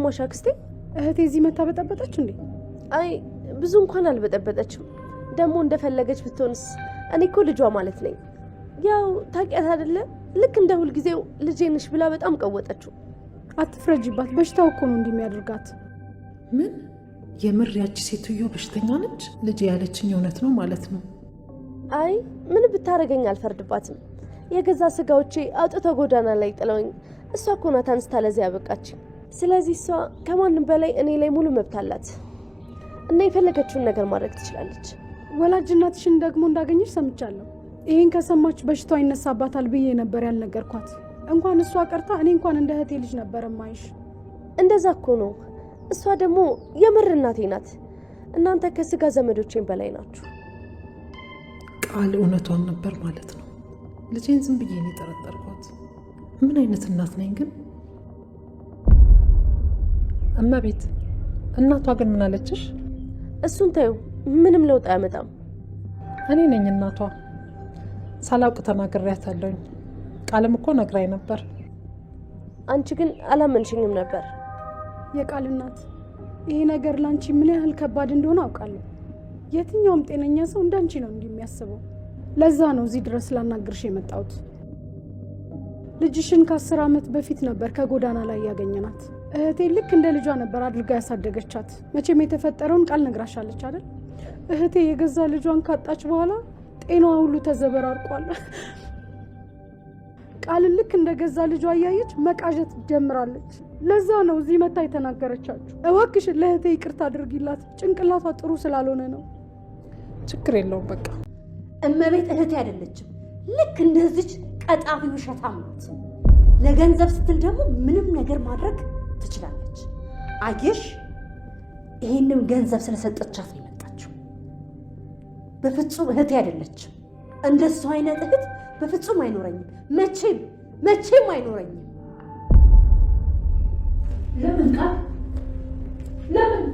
ሰማሽ አክስቴ? እህቴ እዚህ መታ በጠበጠች እንዴ? አይ ብዙ እንኳን አልበጠበጠችም። ደግሞ እንደፈለገች ብትሆንስ? እኔ እኮ ልጇ ማለት ነኝ። ያው ታውቂያት አይደለ? ልክ እንደ ሁልጊዜው ልጄ ነሽ ብላ በጣም ቀወጠችው። አትፍረጂባት፣ በሽታው እኮ ነው እንደሚያደርጋት። ምን የምር ያቺ ሴትዮ በሽተኛ ነች? ልጅ ያለችኝ እውነት ነው ማለት ነው? አይ ምን ብታረገኝ አልፈርድባትም። የገዛ ስጋዎቼ አውጥተው ጎዳና ላይ ጥለውኝ እሷ እኮ ናት አንስታ ለዚህ ያበቃችኝ። ስለዚህ እሷ ከማንም በላይ እኔ ላይ ሙሉ መብት አላት እና የፈለገችውን ነገር ማድረግ ትችላለች። ወላጅ እናትሽን ደግሞ እንዳገኘሽ ሰምቻለሁ። ይሄን ከሰማች በሽታው ይነሳባታል ብዬ ነበር ያልነገርኳት። እንኳን እሷ ቀርታ እኔ እንኳን እንደ እህቴ ልጅ ነበር ማይሽ። እንደዛ እኮ ነው። እሷ ደግሞ የምር እናቴ ናት። እናንተ ከስጋ ዘመዶቼን በላይ ናችሁ። ቃል እውነቷን ነበር ማለት ነው። ልጄን ዝም ብዬ ነው የጠረጠርኳት። ምን አይነት እናት ነኝ ግን? እመቤት፣ እናቷ ግን ምን አለችሽ? እሱን ተይው፣ ምንም ለውጥ አያመጣም። እኔ ነኝ እናቷ። ሳላውቅ ተናግሬያታለሁኝ። ቃልም እኮ ነግራኝ ነበር። አንቺ ግን አላመንሽኝም ነበር። የቃል እናት፣ ይሄ ነገር ላንቺ ምን ያህል ከባድ እንደሆነ አውቃለሁ። የትኛውም ጤነኛ ሰው እንዳንቺ ነው እንደሚያስበው። ለዛ ነው እዚህ ድረስ ላናግርሽ የመጣሁት። ልጅሽን ከ10 ዓመት በፊት ነበር ከጎዳና ላይ ያገኘናት። እህቴ ልክ እንደ ልጇ ነበር አድርጋ ያሳደገቻት። መቼም የተፈጠረውን ቃል ነግራሻለች አይደል? እህቴ የገዛ ልጇን ካጣች በኋላ ጤናዋ ሁሉ ተዘበራርቋል። ቃልን ልክ እንደ ገዛ ልጇ እያየች መቃዠት ጀምራለች። ለዛ ነው እዚህ መታ የተናገረቻችሁ። እባክሽን ለእህቴ ይቅርታ አድርጊላት፣ ጭንቅላቷ ጥሩ ስላልሆነ ነው። ችግር የለውም በቃ። እመቤት እህቴ አይደለችም። ልክ እንደዚች ቀጣፊ ውሸታም ናት። ለገንዘብ ስትል ደግሞ ምንም ነገር ማድረግ ትችላለች። አየሽ፣ ይሄንን ገንዘብ ስለሰጠቻት ነው የመጣችው። በፍጹም እህቴ አይደለችም። እንደሱ አይነት እህት በፍጹም አይኖረኝም። መቼም አይኖረኝም። ለምን ቃል? ለምን?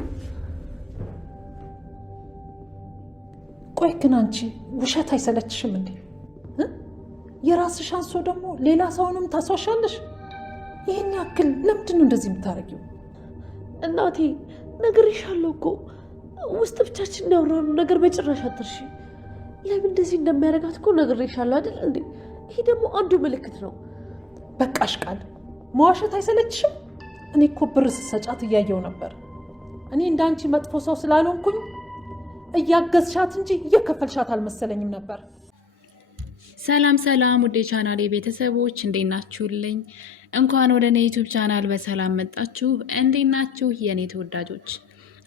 ቆይ ግን አንቺ ውሸት አይሰለችሽም እንዴ? የራስሽ አንሶ ደግሞ ሌላ ሰውንም ታስዋሻለሽ? ይህን ያክል ለምንድን ነው እንደዚህ የምታረጊው? እናቴ ነግሬሻለሁ እኮ ውስጥ ብቻችን ያወራነው ነገር በጭራሽ አትርሺ። ለምን እንደዚህ እንደሚያደርጋት እኮ ነግሬሻለሁ አይደል እንዴ? ይሄ ደግሞ አንዱ ምልክት ነው። በቃሽ ቃል፣ መዋሸት አይሰለችሽም? እኔ እኮ ብር ስትሰጫት እያየው ነበር። እኔ እንዳንቺ መጥፎ ሰው ስላልሆንኩኝ እያገዝሻት እንጂ እየከፈልሻት አልመሰለኝም ነበር። ሰላም ሰላም፣ ውዴ ቻናሌ ቤተሰቦች እንዴት ናችሁልኝ? እንኳን ወደ እኔ ዩቲዩብ ቻናል በሰላም መጣችሁ። እንዴት ናችሁ የኔ ተወዳጆች?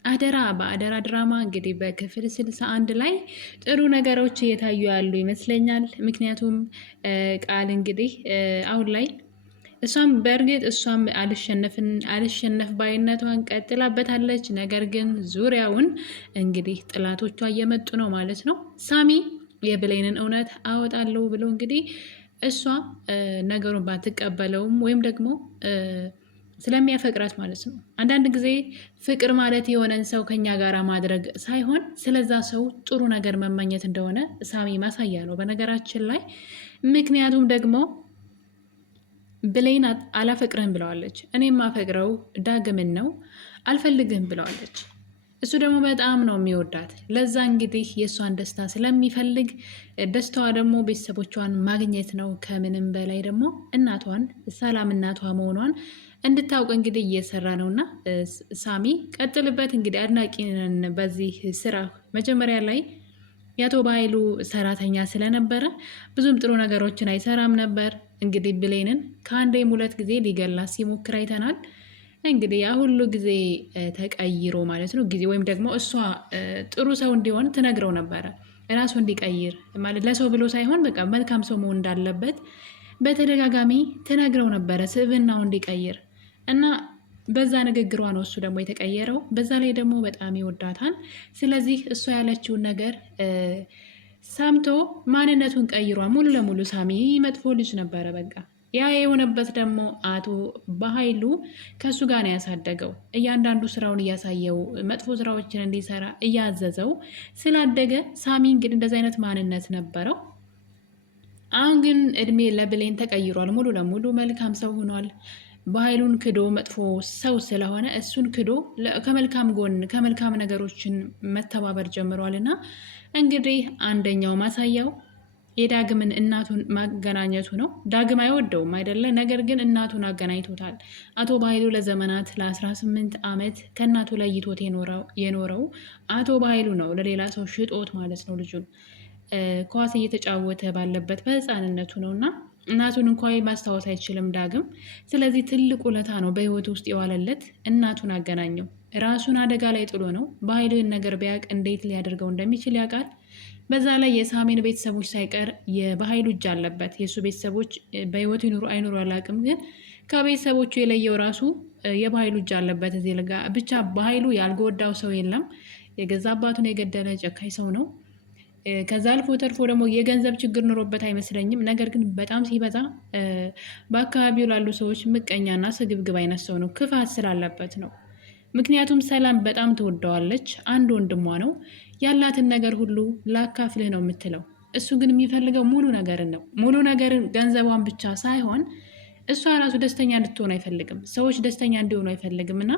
አደራ በአደራ ድራማ እንግዲህ በክፍል 61 ላይ ጥሩ ነገሮች እየታዩ ያሉ ይመስለኛል። ምክንያቱም ቃል እንግዲህ አሁን ላይ እሷም በእርግጥ እሷም አልሸነፍ ባይነቷን ቀጥላበታለች። ነገር ግን ዙሪያውን እንግዲህ ጥላቶቿ እየመጡ ነው ማለት ነው። ሳሚ የብሌንን እውነት አወጣለሁ ብሎ እንግዲህ እሷ ነገሩን ባትቀበለውም ወይም ደግሞ ስለሚያፈቅራት ማለት ነው። አንዳንድ ጊዜ ፍቅር ማለት የሆነን ሰው ከኛ ጋር ማድረግ ሳይሆን ስለዛ ሰው ጥሩ ነገር መመኘት እንደሆነ ሳሚ ማሳያ ነው በነገራችን ላይ። ምክንያቱም ደግሞ ብሌን አላፈቅርህም ብለዋለች። እኔም ማፈቅረው ዳግምን ነው፣ አልፈልግህም ብለዋለች። እሱ ደግሞ በጣም ነው የሚወዳት። ለዛ እንግዲህ የእሷን ደስታ ስለሚፈልግ ደስታዋ ደግሞ ቤተሰቦቿን ማግኘት ነው። ከምንም በላይ ደግሞ እናቷን ሰላም እናቷ መሆኗን እንድታውቅ እንግዲህ እየሰራ ነውና ሳሚ ቀጥልበት። እንግዲህ አድናቂ ነን በዚህ ስራ። መጀመሪያ ላይ የአቶ በኃይሉ ሰራተኛ ስለነበረ ብዙም ጥሩ ነገሮችን አይሰራም ነበር። እንግዲህ ብሌንን ከአንዴም 2 ጊዜ ሊገላት ሲሞክር አይተናል። እንግዲህ ያ ሁሉ ጊዜ ተቀይሮ ማለት ነው ጊዜ ወይም ደግሞ እሷ ጥሩ ሰው እንዲሆን ትነግረው ነበረ። ራሱ እንዲቀይር ማለት ለሰው ብሎ ሳይሆን በቃ መልካም ሰው መሆን እንዳለበት በተደጋጋሚ ትነግረው ነበረ፣ ስብዕናው እንዲቀይር እና በዛ ንግግሯ ነው እሱ ደግሞ የተቀየረው። በዛ ላይ ደግሞ በጣም ይወዳታል። ስለዚህ እሷ ያለችውን ነገር ሰምቶ ማንነቱን ቀይሯ ሙሉ ለሙሉ። ሳሚ መጥፎ ልጅ ነበረ በቃ። ያ የሆነበት ደግሞ አቶ በኃይሉ ከእሱ ጋር ነው ያሳደገው። እያንዳንዱ ስራውን እያሳየው መጥፎ ስራዎችን እንዲሰራ እያዘዘው ስላደገ ሳሚ እንግዲህ እንደዚህ አይነት ማንነት ነበረው። አሁን ግን እድሜ ለብሌን ተቀይሯል። ሙሉ ለሙሉ መልካም ሰው ሆኗል። በኃይሉን ክዶ መጥፎ ሰው ስለሆነ እሱን ክዶ ከመልካም ጎን ከመልካም ነገሮችን መተባበር ጀምሯል። እና እንግዲህ አንደኛው ማሳያው የዳግምን እናቱን ማገናኘቱ ነው። ዳግም አይወደውም አይደለ? ነገር ግን እናቱን አገናኝቶታል። አቶ በኃይሉ ለዘመናት ለ18 ዓመት ከእናቱ ለይቶት የኖረው አቶ በኃይሉ ነው። ለሌላ ሰው ሽጦት ማለት ነው። ልጁን ኳስ እየተጫወተ ባለበት በህፃንነቱ ነው እና እናቱን እንኳ ማስታወስ አይችልም ዳግም። ስለዚህ ትልቅ ውለታ ነው በህይወት ውስጥ የዋለለት። እናቱን አገናኘው። ራሱን አደጋ ላይ ጥሎ ነው። በኃይሉን ነገር ቢያውቅ እንዴት ሊያደርገው እንደሚችል ያውቃል። በዛ ላይ የሳሜን ቤተሰቦች ሳይቀር የበኃይሉ እጅ አለበት። የእሱ ቤተሰቦች በህይወቱ ይኑሩ አይኑሩ አላውቅም፣ ግን ከቤተሰቦቹ የለየው ራሱ የበኃይሉ እጅ አለበት። እዚህ ልጋ ብቻ በኃይሉ ያልጎዳው ሰው የለም። የገዛ አባቱን የገደለ ጨካኝ ሰው ነው። ከዛ አልፎ ተርፎ ደግሞ የገንዘብ ችግር ኑሮበት አይመስለኝም። ነገር ግን በጣም ሲበዛ በአካባቢው ላሉ ሰዎች ምቀኛና ስግብግብ አይነት ሰው ነው። ክፋት ስላለበት ነው። ምክንያቱም ሰላም በጣም ትወደዋለች። አንድ ወንድሟ ነው። ያላትን ነገር ሁሉ ላካፍልህ ነው የምትለው። እሱ ግን የሚፈልገው ሙሉ ነገርን ነው። ሙሉ ነገርን ገንዘቧን ብቻ ሳይሆን እሷ ራሱ ደስተኛ እንድትሆን አይፈልግም። ሰዎች ደስተኛ እንዲሆኑ አይፈልግም። እና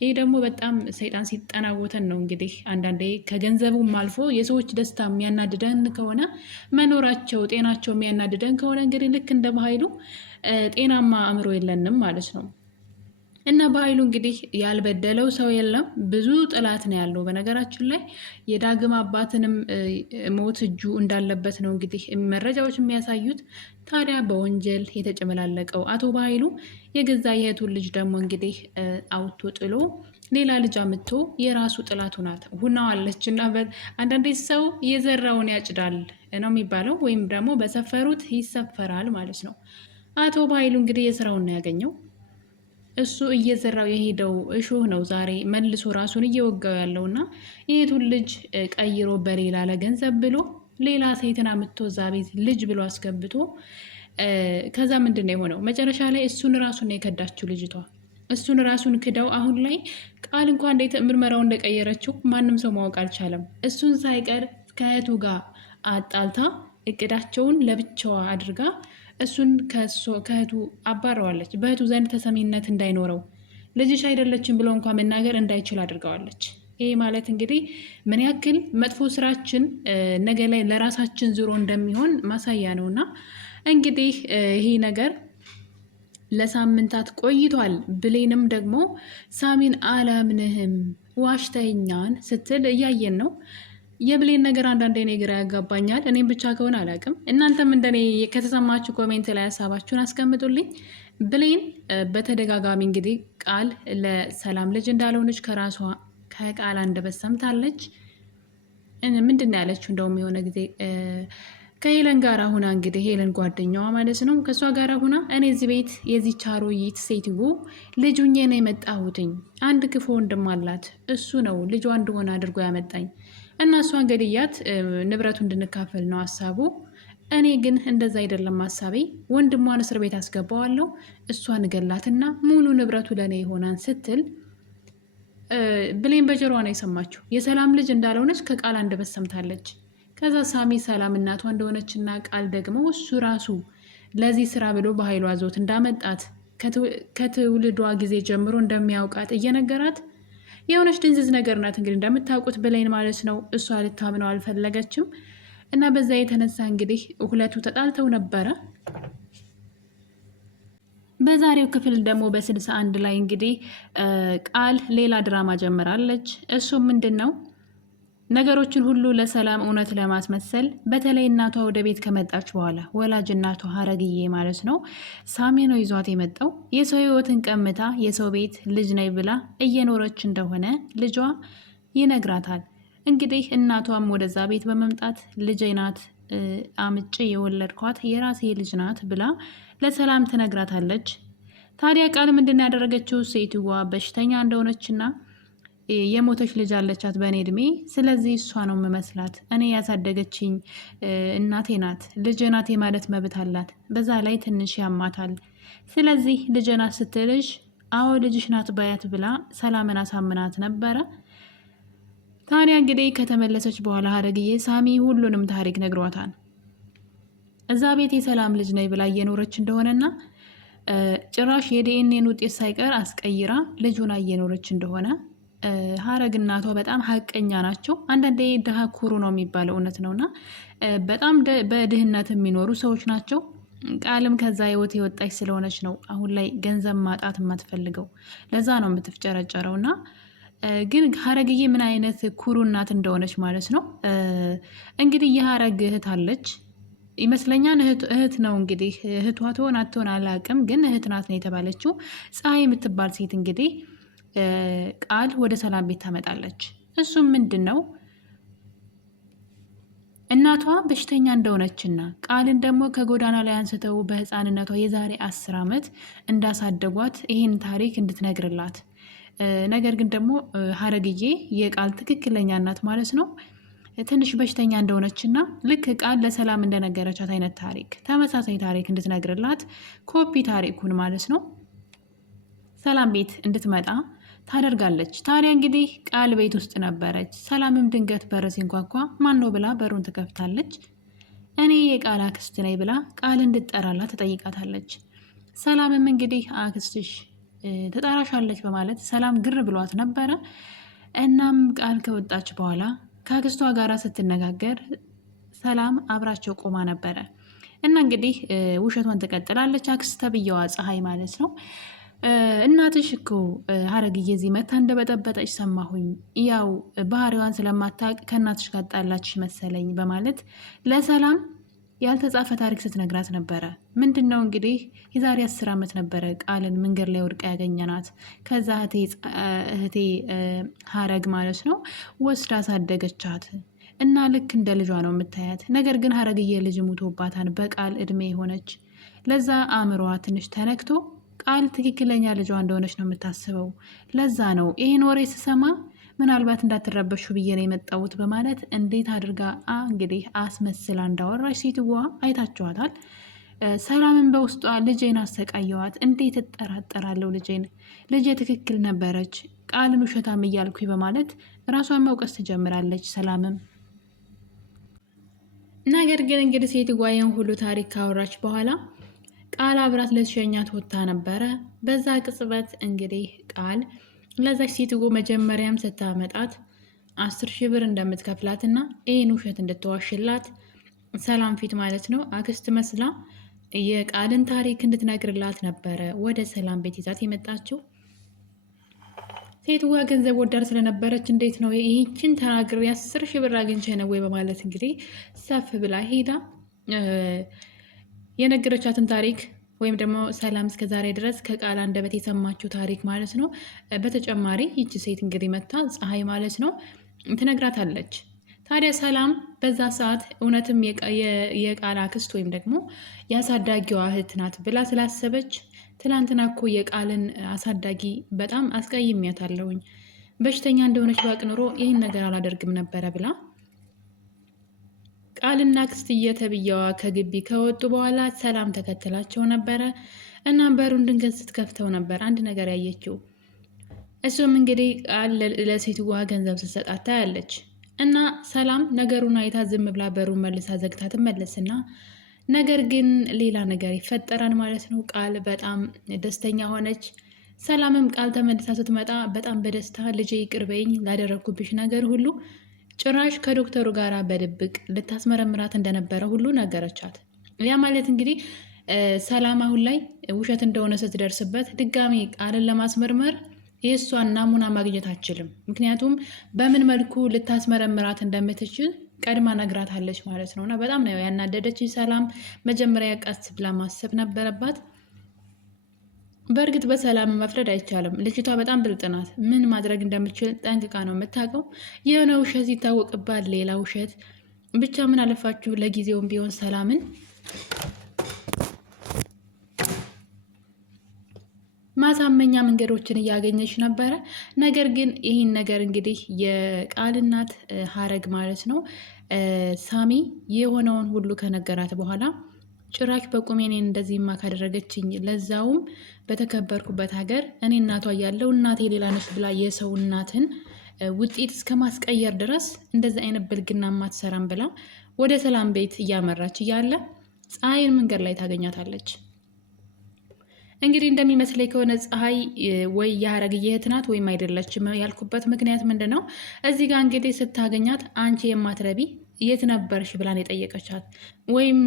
ይህ ደግሞ በጣም ሰይጣን ሲጠናወተን ነው። እንግዲህ አንዳንዴ ከገንዘቡም አልፎ የሰዎች ደስታ የሚያናድደን ከሆነ መኖራቸው፣ ጤናቸው የሚያናድደን ከሆነ እንግዲህ ልክ እንደ በኃይሉ ጤናማ አእምሮ የለንም ማለት ነው። እና በኃይሉ እንግዲህ ያልበደለው ሰው የለም። ብዙ ጥላት ነው ያለው። በነገራችን ላይ የዳግም አባትንም ሞት እጁ እንዳለበት ነው እንግዲህ መረጃዎች የሚያሳዩት። ታዲያ በወንጀል የተጨመላለቀው አቶ በኃይሉ የገዛ የእህቱን ልጅ ደግሞ እንግዲህ አውቶ ጥሎ ሌላ ልጅ አምጥቶ የራሱ ጥላቱ ናት ሁናዋለች። እና አንዳንዴ ሰው የዘራውን ያጭዳል ነው የሚባለው፣ ወይም ደግሞ በሰፈሩት ይሰፈራል ማለት ነው። አቶ በኃይሉ እንግዲህ የስራውን ነው ያገኘው። እሱ እየዘራው የሄደው እሾህ ነው ዛሬ መልሶ ራሱን እየወጋው ያለው። እና የሄቱን ልጅ ቀይሮ በሌላ ለገንዘብ ብሎ ሌላ ሴትን አምጥቶ እዛ ቤት ልጅ ብሎ አስገብቶ ከዛ ምንድን ነው የሆነው? መጨረሻ ላይ እሱን ራሱን ነው የከዳችው ልጅቷ። እሱን ራሱን ክደው አሁን ላይ ቃል እንኳን እንዴት ምርመራው እንደቀየረችው ማንም ሰው ማወቅ አልቻለም። እሱን ሳይቀር ከእህቱ ጋር አጣልታ እቅዳቸውን ለብቻዋ አድርጋ እሱን ከእህቱ አባረዋለች። በእህቱ ዘንድ ተሰሚነት እንዳይኖረው ልጅሽ አይደለችም ብሎ እንኳን መናገር እንዳይችል አድርገዋለች። ይህ ማለት እንግዲህ ምን ያክል መጥፎ ስራችን ነገ ላይ ለራሳችን ዙሮ እንደሚሆን ማሳያ ነው። እና እንግዲህ ይሄ ነገር ለሳምንታት ቆይቷል። ብሌንም ደግሞ ሳሚን አላምንህም ዋሽተኛን ስትል እያየን ነው። የብሌን ነገር አንዳንዴ እኔ ግራ ያጋባኛል። እኔም ብቻ ከሆነ አላውቅም። እናንተም እንደኔ ከተሰማችሁ ኮሜንት ላይ ሀሳባችሁን አስቀምጡልኝ። ብሌን በተደጋጋሚ እንግዲህ ቃል ለሰላም ልጅ እንዳልሆነች ከራሷ ከቃል አንደበት ሰምታለች። ምንድን ነው ያለችው? እንደውም የሆነ ጊዜ ከሄለን ጋር ሁና እንግዲህ ሄለን ጓደኛዋ ማለት ነው፣ ከእሷ ጋር ሁና እኔ እዚህ ቤት የዚህ ቻሮይት ሴትዮ ልጁ ነው የመጣሁትኝ። አንድ ክፉ ወንድም አላት፣ እሱ ነው ልጇ እንደሆነ አድርጎ ያመጣኝ እና እሷን ገድያት ንብረቱ እንድንካፈል ነው ሀሳቡ። እኔ ግን እንደዛ አይደለም ሀሳቤ። ወንድሟን እስር ቤት አስገባዋለሁ፣ እሷን እገላትና ሙሉ ንብረቱ ለእኔ ይሆናል ስትል ብሌን በጆሮዋ ነው የሰማችው። የሰላም ልጅ እንዳልሆነች ከቃል አንደበት ሰምታለች። ከዛ ሳሚ ሰላም እናቷ እንደሆነችና ቃል ደግሞ እሱ ራሱ ለዚህ ስራ ብሎ በኃይሉ አዞት እንዳመጣት ከትውልዷ ጊዜ ጀምሮ እንደሚያውቃት እየነገራት የሆነች ድንዝዝ ነገር ናት። እንግዲህ እንደምታውቁት ብሌን ማለት ነው። እሷ ልታምነው አልፈለገችም እና በዛ የተነሳ እንግዲህ ሁለቱ ተጣልተው ነበረ። በዛሬው ክፍል ደግሞ በ61 ላይ እንግዲህ ቃል ሌላ ድራማ ጀምራለች። እሱም ምንድን ነው? ነገሮችን ሁሉ ለሰላም እውነት ለማስመሰል በተለይ እናቷ ወደ ቤት ከመጣች በኋላ ወላጅ እናቷ ሀረግዬ ማለት ነው ሳሚ ነው ይዟት የመጣው። የሰው ሕይወትን ቀምታ የሰው ቤት ልጅ ነይ ብላ እየኖረች እንደሆነ ልጇ ይነግራታል። እንግዲህ እናቷም ወደዛ ቤት በመምጣት ልጄ ናት አምጬ የወለድኳት የራሴ ልጅ ናት ብላ ለሰላም ትነግራታለች። ታዲያ ቃል ምንድን ያደረገችው? ሴትዋ በሽተኛ እንደሆነችና የሞተች ልጅ አለቻት በእኔ እድሜ፣ ስለዚህ እሷ ነው የምመስላት፣ እኔ ያሳደገችኝ እናቴ ናት፣ ልጅ ናቴ ማለት መብት አላት፣ በዛ ላይ ትንሽ ያማታል፣ ስለዚህ ልጅ ናት ስትልሽ አዎ ልጅሽ ናት ባያት ብላ ሰላምን አሳምናት ነበረ። ታዲያ እንግዲህ ከተመለሰች በኋላ ሀረግዬ ሳሚ ሁሉንም ታሪክ ነግሯታል። እዛ ቤት የሰላም ልጅ ነኝ ብላ እየኖረች እንደሆነና ጭራሽ የዲኤንኤን ውጤት ሳይቀር አስቀይራ ልጁን እየኖረች እንደሆነ ሀረግ እናቷ በጣም ሀቀኛ ናቸው። አንዳንዴ ድሃ ኩሩ ነው የሚባለው እውነት ነውና በጣም በድህነት የሚኖሩ ሰዎች ናቸው። ቃልም ከዛ ህይወት የወጣች ስለሆነች ነው አሁን ላይ ገንዘብ ማጣት የማትፈልገው። ለዛ ነው የምትፍጨረጨረው። እና ግን ሀረግዬ ምን አይነት ኩሩ እናት እንደሆነች ማለት ነው። እንግዲህ የሀረግ እህት አለች ይመስለኛል። እህት ነው እንግዲህ እህቷ ትሆን አትሆን አላውቅም፣ ግን እህት ናት ነው የተባለችው። ፀሐይ የምትባል ሴት እንግዲህ ቃል ወደ ሰላም ቤት ታመጣለች። እሱም ምንድን ነው እናቷ በሽተኛ እንደሆነችና ቃልን ደግሞ ከጎዳና ላይ አንስተው በህፃንነቷ የዛሬ 10 ዓመት እንዳሳደጓት ይህን ታሪክ እንድትነግርላት። ነገር ግን ደግሞ ሀረግዬ የቃል ትክክለኛ እናት ማለት ነው ትንሽ በሽተኛ እንደሆነችና ልክ ቃል ለሰላም እንደነገረቻት አይነት ታሪክ ተመሳሳይ ታሪክ እንድትነግርላት ኮፒ ታሪኩን ማለት ነው ሰላም ቤት እንድትመጣ ታደርጋለች። ታዲያ እንግዲህ ቃል ቤት ውስጥ ነበረች። ሰላምም ድንገት በር ሲንኳኳ ማን ነው ብላ በሩን ትከፍታለች። እኔ የቃል አክስት ነኝ ብላ ቃል እንድትጠራላት ትጠይቃታለች። ሰላምም እንግዲህ አክስትሽ ትጠራሻለች በማለት ሰላም ግር ብሏት ነበረ። እናም ቃል ከወጣች በኋላ ከአክስቷ ጋር ስትነጋገር ሰላም አብራቸው ቆማ ነበረ። እና እንግዲህ ውሸቷን ትቀጥላለች። አክስት ተብዬዋ ፀሐይ ማለት ነው እናትሽ እኮ ሀረግዬ እዚህ መታ እንደበጠበጠች ሰማሁኝ፣ ያው ባህሪዋን ስለማታውቅ ከእናትሽ ጋር ጣላችሽ መሰለኝ በማለት ለሰላም ያልተጻፈ ታሪክ ስትነግራት ነበረ። ምንድን ነው እንግዲህ የዛሬ 10 ዓመት ነበረ ቃልን መንገድ ላይ ወድቃ ያገኘናት። ከዛ እህቴ ሀረግ ማለት ነው ወስዳ አሳደገቻት እና ልክ እንደ ልጇ ነው የምታያት። ነገር ግን ሀረግዬ ልጅ ሙቶባታን በቃል እድሜ የሆነች ለዛ አእምሮዋ ትንሽ ተነክቶ ቃል ትክክለኛ ልጇ እንደሆነች ነው የምታስበው። ለዛ ነው ይህን ወሬ ስሰማ ምናልባት እንዳትረበሹ ብዬ ነው የመጣሁት በማለት እንዴት አድርጋ እንግዲህ አስመስላ እንዳወራች ሴትዋ አይታችኋታል። ሰላምን በውስጧ ልጄን አሰቃየዋት፣ እንዴት እጠራጠራለሁ ልጄ ትክክል ነበረች፣ ቃልን ውሸታም እያልኩኝ በማለት ራሷን መውቀስ ትጀምራለች ሰላምም። ነገር ግን እንግዲህ ሴትዋ ይህን ሁሉ ታሪክ ካወራች በኋላ ቃል አብራት ለተሸኛት ወጥታ ነበረ። በዛ ቅጽበት እንግዲህ ቃል ለዛች ሴትዮ መጀመሪያም ስታመጣት 10,000 ብር እንደምትከፍላትና ይህን ውሸት እንድትዋሽላት ሰላም ፊት ማለት ነው አክስት መስላ የቃልን ታሪክ እንድትነግርላት ነበረ ወደ ሰላም ቤት ይዛት የመጣችው። ሴትዋ ገንዘብ ወዳድ ስለነበረች እንዴት ነው ይህችን ተናግሬ 10,000 ብር አግኝቼ ነው ወይ በማለት እንግዲህ ሰፍ ብላ ሄዳ የነገረቻትን ታሪክ ወይም ደግሞ ሰላም እስከ ዛሬ ድረስ ከቃል አንደበት የሰማችው ታሪክ ማለት ነው። በተጨማሪ ይቺ ሴት እንግዲህ መታ ፀሐይ ማለት ነው ትነግራታለች። ታዲያ ሰላም በዛ ሰዓት እውነትም የቃል አክስት ወይም ደግሞ የአሳዳጊዋ እህት ናት ብላ ስላሰበች ትላንትና እኮ የቃልን አሳዳጊ በጣም አስቀይሜያታለሁኝ፣ በሽተኛ እንደሆነች ባቅ ኖሮ ይህን ነገር አላደርግም ነበረ ብላ ቃልና አክስትዬ ተብዬዋ ከግቢ ከወጡ በኋላ ሰላም ተከትላቸው ነበረ። እናም በሩን ድንገት ስትከፍተው ነበር አንድ ነገር ያየችው። እሱም እንግዲህ ቃል ለሴትዋ ገንዘብ ስትሰጣት ታያለች። እና ሰላም ነገሩን አይታ ዝም ብላ በሩን መልሳ ዘግታ ትመለስና ነገር ግን ሌላ ነገር ይፈጠራል ማለት ነው። ቃል በጣም ደስተኛ ሆነች። ሰላምም ቃል ተመልሳ ስትመጣ በጣም በደስታ ልጄ ይቅር በይኝ ላደረግኩብሽ ነገር ሁሉ፣ ጭራሽ ከዶክተሩ ጋር በድብቅ ልታስመረምራት እንደነበረ ሁሉ ነገረቻት። ያ ማለት እንግዲህ ሰላም አሁን ላይ ውሸት እንደሆነ ስትደርስበት ድጋሚ ቃልን ለማስመርመር የእሷን ናሙና ማግኘት አትችልም። ምክንያቱም በምን መልኩ ልታስመረምራት እንደምትችል ቀድማ ነግራታለች ማለት ነው። እና በጣም ነው ያናደደች ሰላም። መጀመሪያ ቀስ ብላ ማሰብ ነበረባት። በእርግጥ በሰላም መፍረድ አይቻልም። ልጅቷ በጣም ብልጥ ናት። ምን ማድረግ እንደምትችል ጠንቅቃ ነው የምታውቀው። የሆነ ውሸት ይታወቅባል፣ ሌላ ውሸት ብቻ። ምን አለፋችሁ ለጊዜውም ቢሆን ሰላምን ማሳመኛ መንገዶችን እያገኘች ነበረ። ነገር ግን ይህን ነገር እንግዲህ የቃል እናት ሀረግ ማለት ነው ሳሚ የሆነውን ሁሉ ከነገራት በኋላ ጭራሽ በቁሜ እኔን እንደዚህማ ካደረገችኝ ለዛውም በተከበርኩበት ሀገር እኔ እናቷ እያለሁ እናቴ ሌላ ነች ብላ የሰው እናትን ውጤት እስከ ማስቀየር ድረስ እንደዚህ አይነት ብልግና ማትሰራም ብላ ወደ ሰላም ቤት እያመራች እያለ ፀሐይን መንገድ ላይ ታገኛታለች። እንግዲህ እንደሚመስለኝ ከሆነ ፀሐይ ወይ የሀረግዬ እህት ናት ወይም አይደለችም ያልኩበት ምክንያት ምንድን ነው? እዚህ ጋር እንግዲህ ስታገኛት አንቺ የማትረቢ የት ነበርሽ ብላን የጠየቀቻት ወይም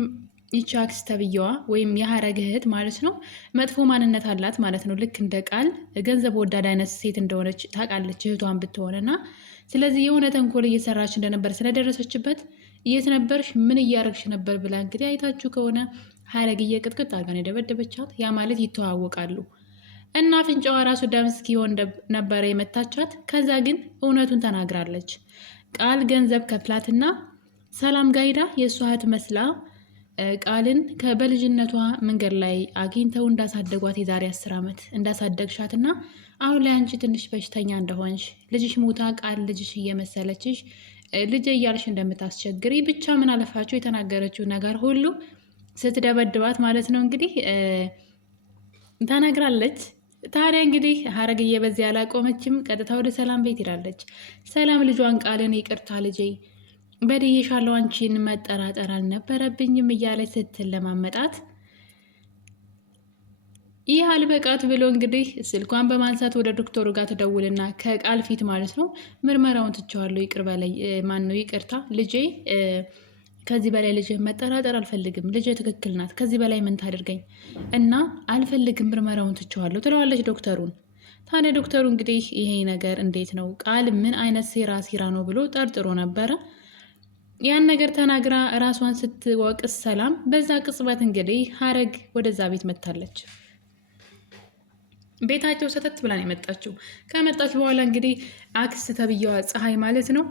ይቺ አክስት ተብዬዋ ወይም የሀረግ እህት ማለት ነው መጥፎ ማንነት አላት ማለት ነው። ልክ እንደ ቃል ገንዘብ ወዳድ አይነት ሴት እንደሆነች ታውቃለች እህቷን ብትሆንና ስለዚህ የሆነ ተንኮል እየሰራች እንደነበር ስለደረሰችበት የት ነበርሽ ምን እያረግሽ ነበር ብላ እንግዲህ አይታችሁ ከሆነ ሀረግዬ ቅጥቅጥ አድርጋ የደበደበቻት። ያ ማለት ይተዋወቃሉ እና አፍንጫዋ ራሱ ደም እስኪሆን ነበረ የመታቻት። ከዛ ግን እውነቱን ተናግራለች። ቃል ገንዘብ ከፍላትና ሰላም ጋይዳ የእሷ እህት መስላ ቃልን በልጅነቷ መንገድ ላይ አግኝተው እንዳሳደጓት የዛሬ 10 ዓመት እንዳሳደግሻትና አሁን ላይ አንቺ ትንሽ በሽተኛ እንደሆንሽ ልጅሽ ሞታ ቃል ልጅሽ እየመሰለችሽ ልጅ እያልሽ እንደምታስቸግሪ ብቻ ምን አለፋችሁ የተናገረችው ነገር ሁሉ ስትደበድባት ማለት ነው እንግዲህ ተናግራለች። ታዲያ እንግዲህ ሀረግዬ በዚህ አላቆመችም። ቀጥታ ወደ ሰላም ቤት ሄዳለች። ሰላም ልጇን ቃልን ይቅርታ ልጄ በድዬሻለሁ አንቺን መጠራጠር አልነበረብኝም እያለች ስትለማመጣት ይህ አልበቃት ብሎ እንግዲህ ስልኳን በማንሳት ወደ ዶክተሩ ጋር ትደውልና ከቃል ፊት ማለት ነው ምርመራውን ትቼዋለሁ፣ ይቅር በላይ ማነው ይቅርታ ልጄ ከዚህ በላይ ልጅ መጠራጠር አልፈልግም። ልጅ ትክክል ናት። ከዚህ በላይ ምን ታደርገኝ እና አልፈልግም፣ ምርመራውን ትቼዋለሁ ትለዋለች ዶክተሩን። ታዲያ ዶክተሩ እንግዲህ ይሄ ነገር እንዴት ነው ቃል ምን አይነት ሴራ ነው ብሎ ጠርጥሮ ነበረ። ያን ነገር ተናግራ ራሷን ስትወቅስ ሰላም በዛ ቅጽበት እንግዲህ ሀረግ ወደዛ ቤት መታለች። ቤታቸው ሰተት ብላን የመጣችው። ከመጣች በኋላ እንግዲህ አክስት ተብዬዋ ፀሐይ ማለት ነው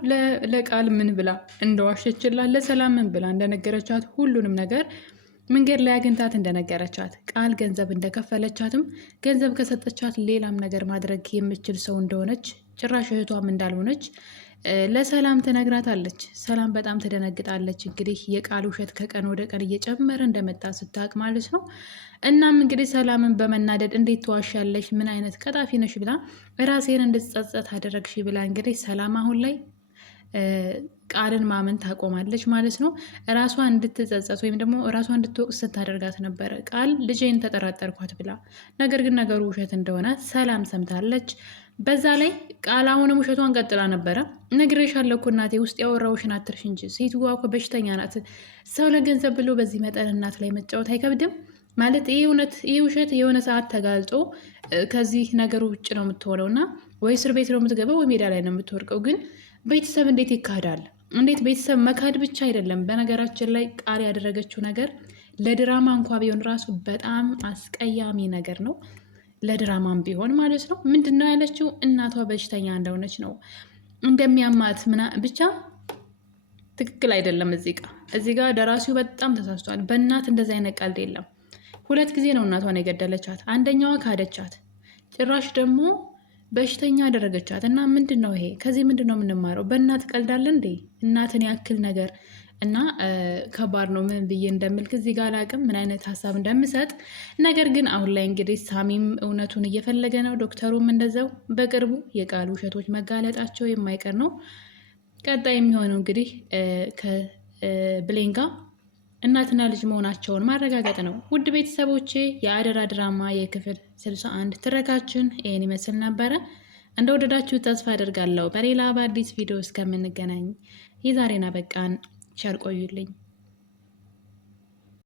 ለቃል ምን ብላ እንደዋሸችላት ለሰላም ምን ብላ እንደነገረቻት ሁሉንም ነገር መንገድ ላይ አግኝታት እንደነገረቻት ቃል ገንዘብ እንደከፈለቻትም ገንዘብ ከሰጠቻት ሌላም ነገር ማድረግ የምችል ሰው እንደሆነች ጭራሽ እህቷም እንዳልሆነች ለሰላም ትነግራታለች። ሰላም በጣም ትደነግጣለች። እንግዲህ የቃል ውሸት ከቀን ወደ ቀን እየጨመረ እንደመጣ ስታውቅ ማለት ነው። እናም እንግዲህ ሰላምን በመናደድ እንዴት ትዋሻለሽ? ምን አይነት ቀጣፊ ነሽ? ብላ ራሴን እንድትጸጸት አደረግሽ ብላ እንግዲህ ሰላም አሁን ላይ ቃልን ማመን ታቆማለች ማለት ነው። ራሷን እንድትጸጸት ወይም ደግሞ ራሷን እንድትወቅስ ስታደርጋት ነበረ ቃል ልጄን ተጠራጠርኳት ብላ። ነገር ግን ነገሩ ውሸት እንደሆነ ሰላም ሰምታለች። በዛ ላይ ቃል አሁንም ውሸቷን ቀጥላ ነበረ። ነግሬሻለሁ እኮ እናቴ ውስጥ ያወራሁሽን አትርሽ እንጂ ሴትዋ እኮ በሽተኛ ናት። ሰው ለገንዘብ ብሎ በዚህ መጠን እናት ላይ መጫወት አይከብድም ማለት ይህ ውሸት የሆነ ሰዓት ተጋልጦ ከዚህ ነገሩ ውጭ ነው የምትሆነው እና ወይ እስር ቤት ነው የምትገባው ወይ ሜዳ ላይ ነው የምትወድቀው። ግን ቤተሰብ እንዴት ይካሄዳል? እንዴት ቤተሰብ መካድ ብቻ አይደለም። በነገራችን ላይ ቃል ያደረገችው ነገር ለድራማ እንኳ ቢሆን ራሱ በጣም አስቀያሚ ነገር ነው። ለድራማም ቢሆን ማለት ነው። ምንድን ነው ያለችው? እናቷ በሽተኛ እንደሆነች ነው እንደሚያማት ብቻ ትክክል አይደለም። እዚህ ጋ ደራሲው በጣም ተሳስቷል። በእናት እንደዚህ አይነት ቀልድ የለም። 2 ጊዜ ነው እናቷን የገደለቻት። አንደኛዋ ካደቻት፣ ጭራሽ ደግሞ በሽተኛ አደረገቻት። እና ምንድን ነው ይሄ? ከዚህ ምንድን ነው የምንማረው? በእናት ቀልዳለ እንዴ? እናትን ያክል ነገር እና ከባድ ነው። ምን ብዬ እንደምል እዚህ ጋር አላቅም፣ ምን አይነት ሀሳብ እንደምሰጥ። ነገር ግን አሁን ላይ እንግዲህ ሳሚም እውነቱን እየፈለገ ነው፣ ዶክተሩም እንደዛው። በቅርቡ የቃል ውሸቶች መጋለጣቸው የማይቀር ነው። ቀጣይ የሚሆነው እንግዲህ ከብሌን ጋር እናትና ልጅ መሆናቸውን ማረጋገጥ ነው። ውድ ቤተሰቦቼ የአደራ ድራማ የክፍል 61 ትረካችን ይህን ይመስል ነበረ። እንደወደዳችሁ ተስፋ አደርጋለሁ። በሌላ በአዲስ ቪዲዮ እስከምንገናኝ የዛሬን አበቃን። ቸር ቆዩልኝ።